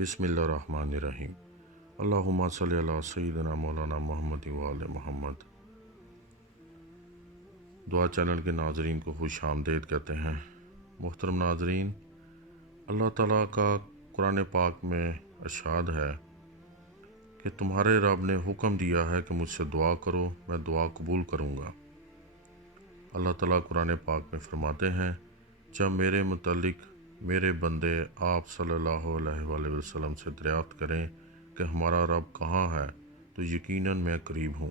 बिस्मिल्लाहिर्रहमानिर्रहीम। अल्लाहुम्मा सल्ली अला सय्यिदिना मौलाना मोहम्मद व आले मोहम्मद। दुआ चैनल के नाज़रीन को खुश आमदीद कहते हैं। मुहतरम नाज़रीन, अल्लाह ताला का कुरान पाक में इरशाद है कि तुम्हारे रब ने हुक्म दिया है कि मुझसे दुआ करो, मैं दुआ कबूल करूँगा। अल्लाह ताला कुरान पाक में फरमाते हैं, जब मेरे मुतल्लिक मेरे बंदे आप सल्लल्लाहु अलैहि वसल्लम से दरियाफ्त करें कि हमारा रब कहाँ है, तो यकीनन मैं करीब हूँ।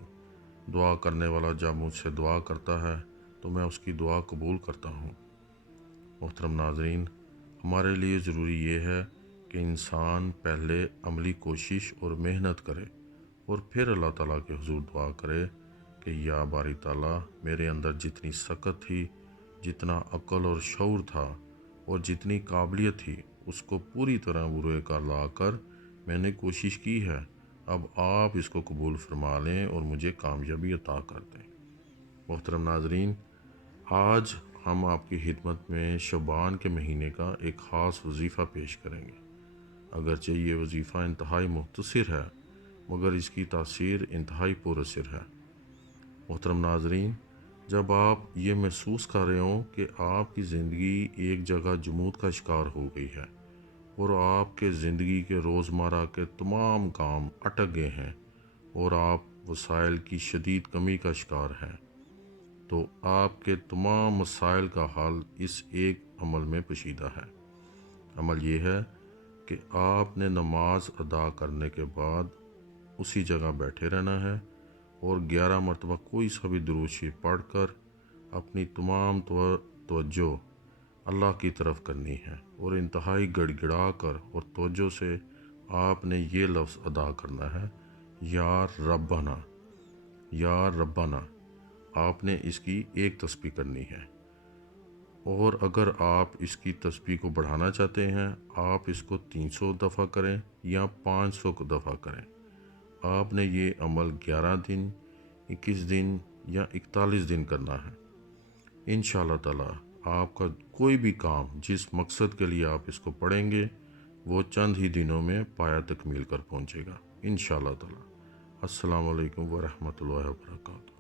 दुआ करने वाला जब मुझसे दुआ करता है तो मैं उसकी दुआ कबूल करता हूँ। मोहतरम नाज़रीन, हमारे लिए ज़रूरी ये है कि इंसान पहले अमली कोशिश और मेहनत करे और फिर अल्लाह ताला के हुज़ूर दुआ करे कि या बारी ताला, मेरे अंदर जितनी सकत थी, जितना अक्ल और शऊर था और जितनी काबिलियत थी, उसको पूरी तरह बुरे का ला कर मैंने कोशिश की है। अब आप इसको कबूल फरमा लें और मुझे कामयाबी अता कर दें। मोहतरम नाज़रीन, आज हम आपकी खिदमत में शबान के महीने का एक ख़ास वजीफ़ा पेश करेंगे। अगरचे ये वजीफ़ा इंतहाई मुख्तसर है, मगर इसकी तासीर इंतहाई पुरअसर है। मोहतरम नाज़रीन, जब आप ये महसूस कर रहे हों कि आपकी ज़िंदगी एक जगह जमूद का शिकार हो गई है और आपके ज़िंदगी के रोज़मर्रा के तमाम काम अटक गए हैं और आप वसाइल की शदीद कमी का शिकार हैं, तो आपके तमाम मसाइल का हल इस एक अमल में पोशीदा है। अमल ये है कि आपने नमाज अदा करने के बाद उसी जगह बैठे रहना है और 11 मरतबा कोई सा भी दुरूद शरीफ पढ़ कर अपनी तमाम तवज्जो अल्लाह की तरफ करनी है और इंतहाई गड़गड़ा कर और तवज्जो से आपने ये लफ्ज़ अदा करना है, या रब्बाना, या रब्बाना। आपने इसकी एक तस्बीह करनी है और अगर आप इसकी तस्बीह को बढ़ाना चाहते हैं, आप इसको 300 दफ़ा करें या 500 दफ़ा करें। आपने ये अमल 11 दिन, 21 दिन या 41 दिन करना है। इंशाअल्लाह ताला आपका कोई भी काम जिस मकसद के लिए आप इसको पढ़ेंगे, वो चंद ही दिनों में पाया तकमील कर पहुँचेगा इंशाअल्लाह ताला। अस्सलामु अलैकुम व रहमतुल्लाहि व बरकातुहू।